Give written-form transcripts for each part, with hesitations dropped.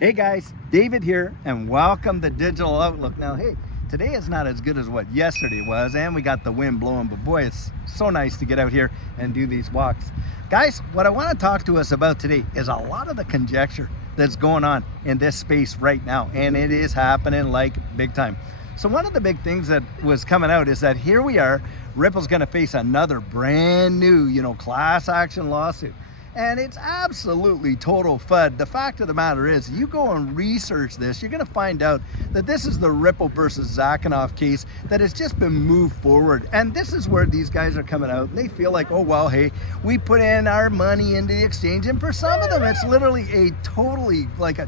Hey guys, David here, and welcome to Digital Outlook. Now, hey, today is not as good as what yesterday was, and we got the wind blowing, but boy, it's so nice to get out here and do these walks. Guys, what I want to talk to us about today is a lot of the conjecture that's going on in this space right now, and it is happening like big time. So one of the big things that was coming out is that here we are, Ripple's going to face another brand new, class action lawsuit. And it's absolutely total FUD. The fact of the matter is, you go and research this, you're going to find out that this is the Ripple versus Zakhanov case that has just been moved forward. And this is where these guys are coming out. They feel like, oh, well, hey, we put in our money into the exchange. And for some of them, it's literally a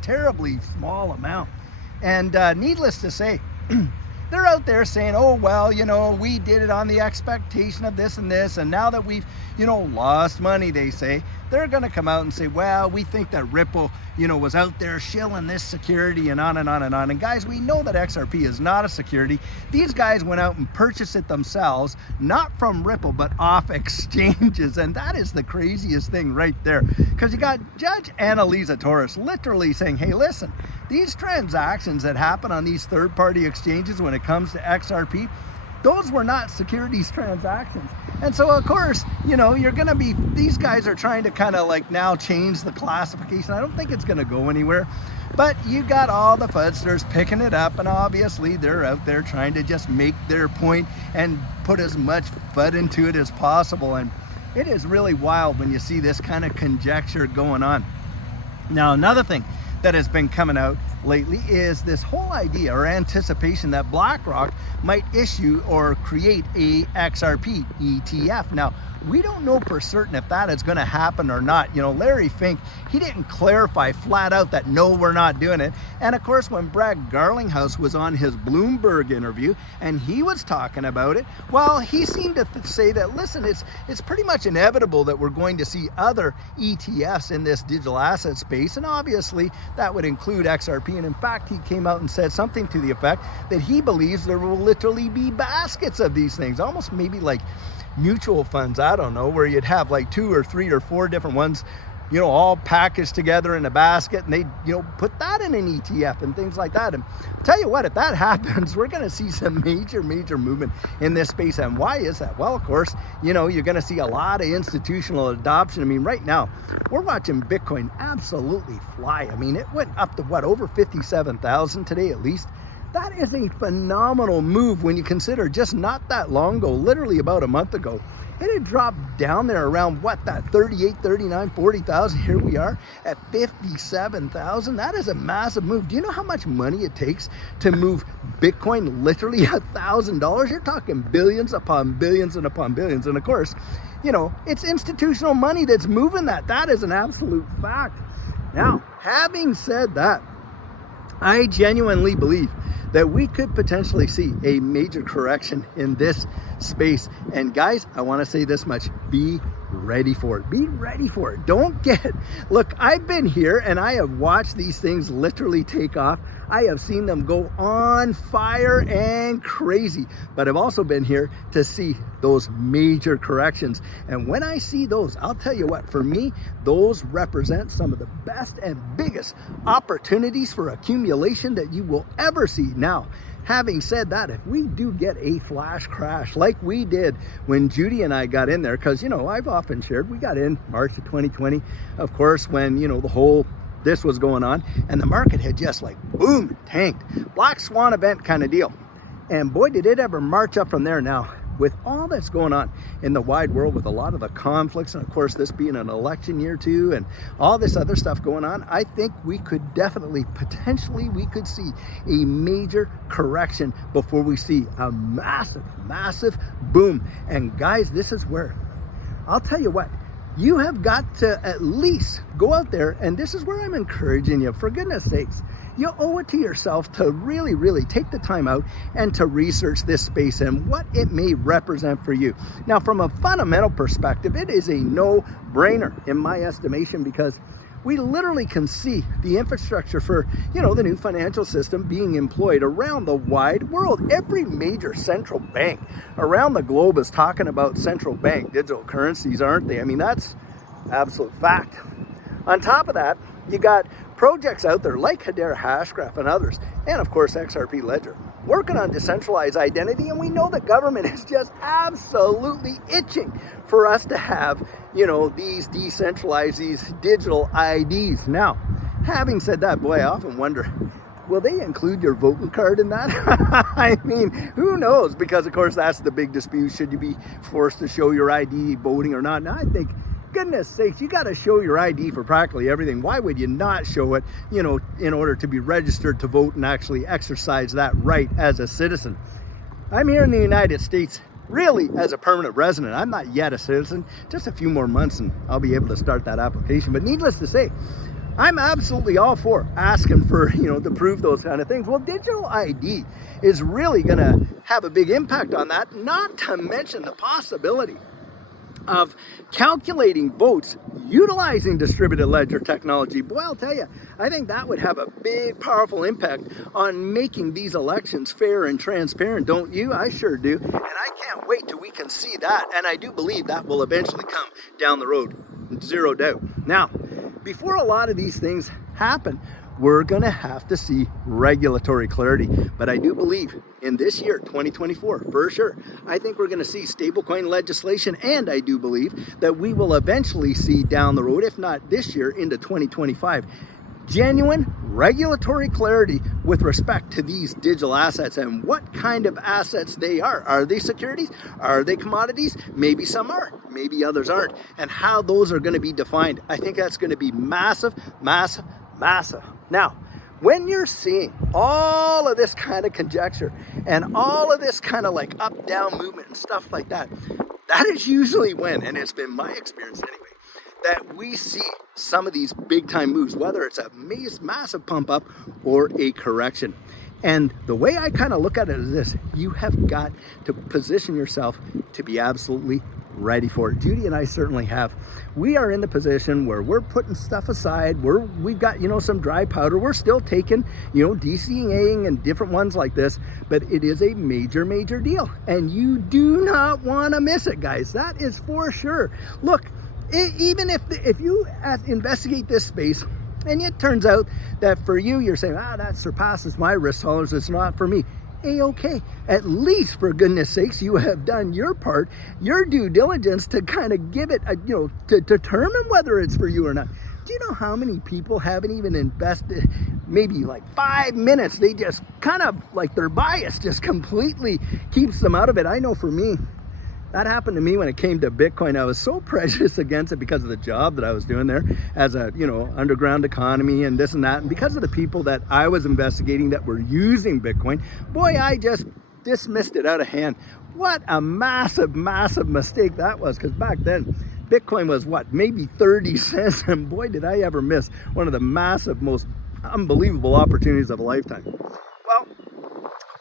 terribly small amount. And needless to say, they're out there saying, oh, well, we did it on the expectation of this and this. And now that we've, lost money, they say, they're going to come out and say, well, we think that Ripple, was out there shilling this security and on and on and on. And guys, we know that XRP is not a security. These guys went out and purchased it themselves, not from Ripple, but off exchanges. And that is the craziest thing right there. Because you got Judge Annalisa Torres literally saying, hey, listen, these transactions that happen on these third-party exchanges when it comes to XRP, those were not securities transactions. And so, of course, you're going to be, these guys are trying to kind of now change the classification. I don't think it's going to go anywhere. But you got all the FUDsters picking it up, and obviously they're out there trying to just make their point and put as much FUD into it as possible. And it is really wild when you see this kind of conjecture going on. Now, another thing that has been coming out lately is this whole idea or anticipation that BlackRock might issue or create a XRP ETF. Now, we don't know for certain if that is going to happen or not. Larry Fink, he didn't clarify flat out that no, we're not doing it. And of course, when Brad Garlinghouse was on his Bloomberg interview and he was talking about it, well, he seemed to say that, listen, it's pretty much inevitable that we're going to see other ETFs in this digital asset space. And obviously that would include XRP. And in fact, he came out and said something to the effect that he believes there will literally be baskets of these things, almost maybe like mutual funds, I don't know, where you'd have like 2 or 3 or 4 different ones, all packaged together in a basket, and they, put that in an ETF and things like that. And I'll tell you what, if that happens, we're going to see some major movement in this space. And why is that? Well, of course, you're going to see a lot of institutional adoption. I mean, right now, we're watching Bitcoin absolutely fly. I mean, it went up to over 57,000 today at least. That is a phenomenal move when you consider just not that long ago, literally about a month ago, it had dropped down there around that 38, 39, 40,000. Here we are at 57,000. That is a massive move. Do you know how much money it takes to move Bitcoin literally $1,000? You're talking billions upon billions and upon billions. And of course, it's institutional money that's moving that. That is an absolute fact. Now, having said that, I genuinely believe that we could potentially see a major correction in this space. And guys, I want to say this much: be ready for it. Be ready for it. Look, I've been here and I have watched these things literally take off. I have seen them go on fire and crazy, but I've also been here to see those major corrections. And when I see those, I'll tell you what, for me, those represent some of the best and biggest opportunities for accumulation that you will ever see. Now, having said that, if we do get a flash crash like we did when Judy and I got in there, because, I've often shared, we got in March of 2020, of course, when, the whole this was going on, and the market had just boom, tanked. Black swan event kind of deal. And boy, did it ever march up from there. Now, with all that's going on in the wide world, with a lot of the conflicts, and of course this being an election year too, and all this other stuff going on, I think we could definitely, potentially, we could see a major correction before we see a massive boom. And guys, this is where, I'll tell you what, you have got to at least go out there, and this is where I'm encouraging you, for goodness sakes, you owe it to yourself to really take the time out and to research this space and what it may represent for you. Now, from a fundamental perspective, it is a no-brainer in my estimation, because we literally can see the infrastructure for, the new financial system being employed around the wide world. Every major central bank around the globe is talking about central bank digital currencies, aren't they? I mean, that's absolute fact. On top of that, You got projects out there like Hedera Hashgraph and others, and of course XRP Ledger, working on decentralized identity, and we know the government is just absolutely itching for us to have, these decentralized, these digital IDs. Now, having said that, boy, I often wonder, will they include your voting card in that? I mean, who knows? Because, of course, that's the big dispute. Should you be forced to show your ID voting or not? Now, I think, goodness sakes, you got to show your ID for practically everything. Why would you not show it, in order to be registered to vote and actually exercise that right as a citizen? I'm here in the United States, really as a permanent resident. I'm not yet a citizen. Just a few more months and I'll be able to start that application. But needless to say, I'm absolutely all for asking for, to prove those kind of things. Well, digital ID is really going to have a big impact on that, not to mention the possibility of calculating votes utilizing distributed ledger technology. Boy, I'll tell you, I think that would have a big, powerful impact on making these elections fair and transparent, don't you? I sure do. And I can't wait till we can see that. And I do believe that will eventually come down the road, zero doubt. Now, before a lot of these things happen, we're going to have to see regulatory clarity. But I do believe in this year, 2024, for sure, I think we're going to see stablecoin legislation. And I do believe that we will eventually see down the road, if not this year, into 2025, genuine regulatory clarity with respect to these digital assets and what kind of assets they are. Are they securities? Are they commodities? Maybe some are, maybe others aren't. And how those are going to be defined, I think that's going to be massive, massive, massive. Now, when you're seeing all of this kind of conjecture and all of this kind of like up-down movement and stuff like that, that is usually when, and it's been my experience anyway, that we see some of these big time moves, whether it's a massive pump up or a correction. And the way I kind of look at it is this: you have got to position yourself to be absolutely ready for it. Judy and I certainly have. We are in the position where we're putting stuff aside. We've got, some dry powder. We're still taking, DCAing and different ones like this, but it is a major, major deal. And you do not want to miss it, guys. That is for sure. Look, even if you investigate this space and it turns out that for you, you're saying, that surpasses my risk tolerance, it's not for me. A-okay. At least, for goodness sakes, you have done your part, your due diligence to kind of give it, to determine whether it's for you or not. Do you know how many people haven't even invested maybe like 5 minutes? They just kind of like their bias just completely keeps them out of it. I know for me, that happened to me when it came to Bitcoin. I was so prejudiced against it because of the job that I was doing there as a, underground economy and this and that. And because of the people that I was investigating that were using Bitcoin, boy, I just dismissed it out of hand. What a massive, massive mistake that was. Because back then, Bitcoin was maybe 30 cents. And boy, did I ever miss one of the massive, most unbelievable opportunities of a lifetime. Well,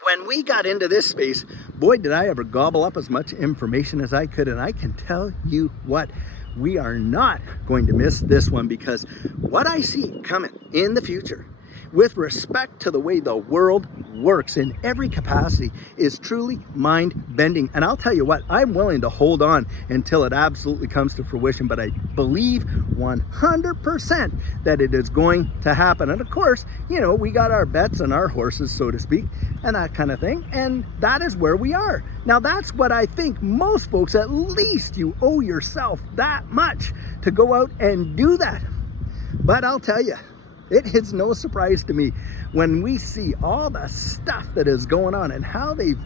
when we got into this space, boy, did I ever gobble up as much information as I could. And I can tell you what, we are not going to miss this one, because what I see coming in the future with respect to the way the world works in every capacity is truly mind-bending. And I'll tell you what, I'm willing to hold on until it absolutely comes to fruition, but I believe 100% that it is going to happen. And of course, we got our bets and our horses, so to speak, and that kind of thing. And that is where we are. Now, that's what I think most folks, at least you owe yourself that much to go out and do that. But I'll tell you, it is no surprise to me when we see all the stuff that is going on and how they've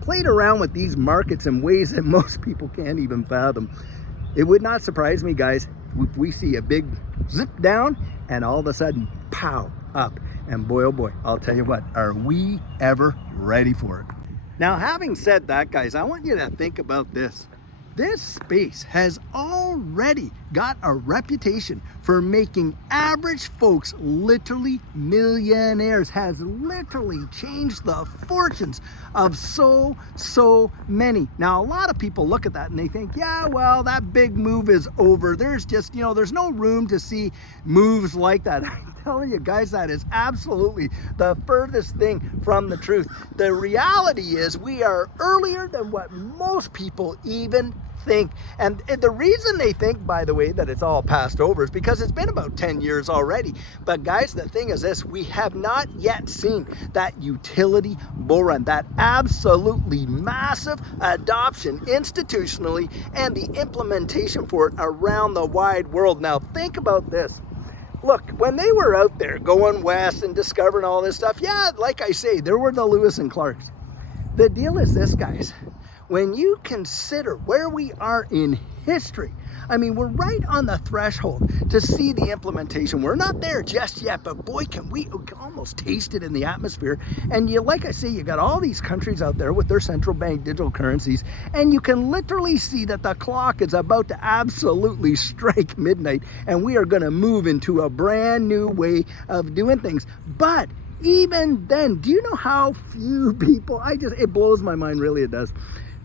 played around with these markets in ways that most people can't even fathom. It would not surprise me, guys, if we see a big zip down and all of a sudden, pow, up. And boy, oh boy, I'll tell you what, are we ever ready for it? Now, having said that, guys, I want you to think about this. This space has already got a reputation for making average folks literally millionaires, has literally changed the fortunes of so many. Now, a lot of people look at that and they think, yeah, well, that big move is over. There's just, there's no room to see moves like that. I'm telling you guys, that is absolutely the furthest thing from the truth. The reality is we are earlier than what most people even think, and the reason they think, by the way, that it's all passed over is because it's been about 10 years already. But guys, the thing is this, we have not yet seen that utility bull run, that absolutely massive adoption institutionally and the implementation for it around the wide world. Now think about this. Look, when they were out there going west and discovering all this stuff, yeah, like I say, there were the Lewis and Clarks. The deal is this, guys. When you consider where we are in history, I mean, we're right on the threshold to see the implementation. We're not there just yet, but boy, can we almost taste it in the atmosphere. And you, like I say, you got all these countries out there with their central bank digital currencies, and you can literally see that the clock is about to absolutely strike midnight, and we are going to move into a brand new way of doing things. But even then, do you know how few people, it blows my mind, really, it does.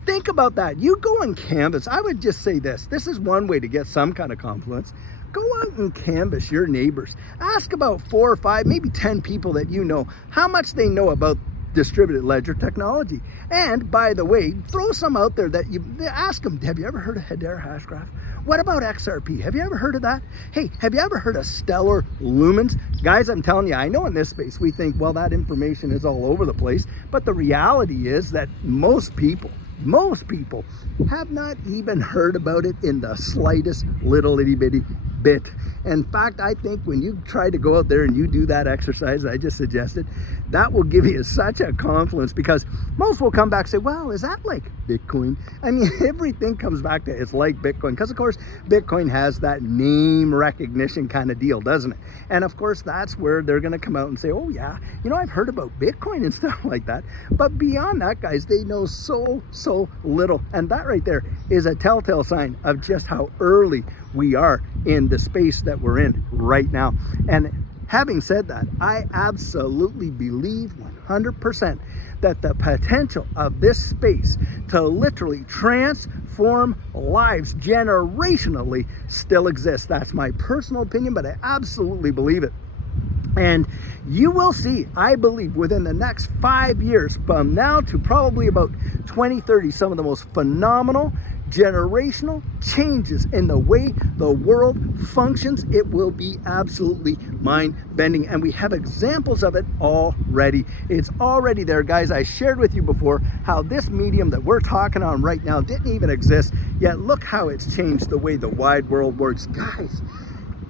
Think about that. You go and canvas. I would just say this is one way to get some kind of confluence. Go out and canvas your neighbors. Ask about 4 or 5, maybe 10 people that you know, how much they know about distributed ledger technology. And by the way, throw some out there that you ask them, have you ever heard of Hedera Hashgraph? What about XRP? Have you ever heard of that? Hey, have you ever heard of stellar lumens? Guys, I'm telling you, I know in this space we think, well, that information is all over the place, but the reality is that most people have not even heard about it in the slightest little itty bitty bit. In fact, I think when you try to go out there and you do that exercise I just suggested, that will give you such a confluence, because most will come back and say, well, is that like Bitcoin? I mean, everything comes back to it's like Bitcoin, because of course Bitcoin has that name recognition kind of deal, doesn't it? And of course that's where they're going to come out and say, oh yeah, you know, I've heard about Bitcoin and stuff like that. But beyond that, guys, they know so little, and that right there is a telltale sign of just how early we are in the space that we're in right now. And having said that, I absolutely believe 100% that the potential of this space to literally transform lives generationally still exists. That's my personal opinion, but I absolutely believe it. And you will see, I believe, within the next 5 years from now to probably about 2030, some of the most phenomenal generational changes in the way the world functions. It will be absolutely mind-bending, and we have examples of it already. It's already there, guys. I shared with you before how this medium that we're talking on right now didn't even exist, yet look how it's changed the way the wide world works. Guys,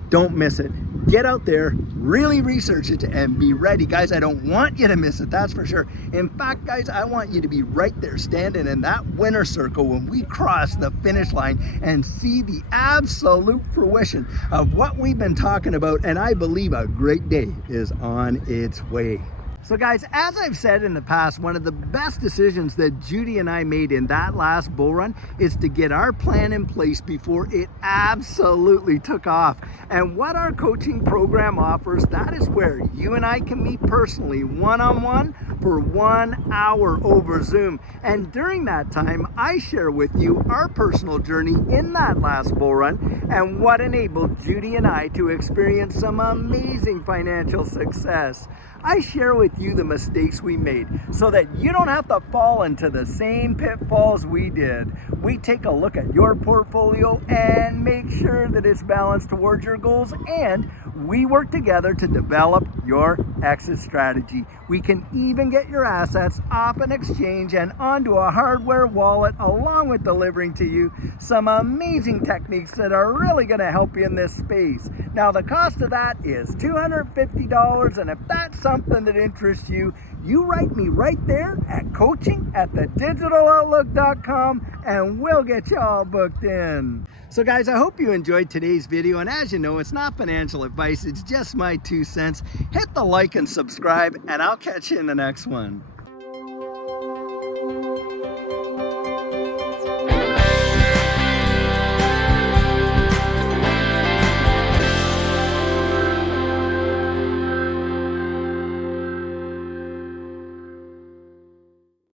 don't miss it. Get out there, really research it, and be ready. Guys, I don't want you to miss it, that's for sure. In fact, guys, I want you to be right there standing in that winner's circle when we cross the finish line and see the absolute fruition of what we've been talking about. And I believe a great day is on its way. So guys, as I've said in the past, one of the best decisions that Judy and I made in that last bull run is to get our plan in place before it absolutely took off. And what our coaching program offers, that is where you and I can meet personally, one-on-one, for 1 hour over Zoom. And during that time, I share with you our personal journey in that last bull run and what enabled Judy and I to experience some amazing financial success. I share with you the mistakes we made so that you don't have to fall into the same pitfalls we did. We take a look at your portfolio and make sure that it's balanced towards your goals, and we work together to develop your exit strategy. We can even get your assets off an exchange and onto a hardware wallet, along with delivering to you some amazing techniques that are really going to help you in this space. Now, the cost of that is $250, and if that's something that interests you, you write me right there at coaching@thedigital.outlook.com and we'll get you all booked in. So guys, I hope you enjoyed today's video, and as you know, it's not financial advice, it's just my 2 cents. Hit the like and subscribe, and I'll catch you in the next one.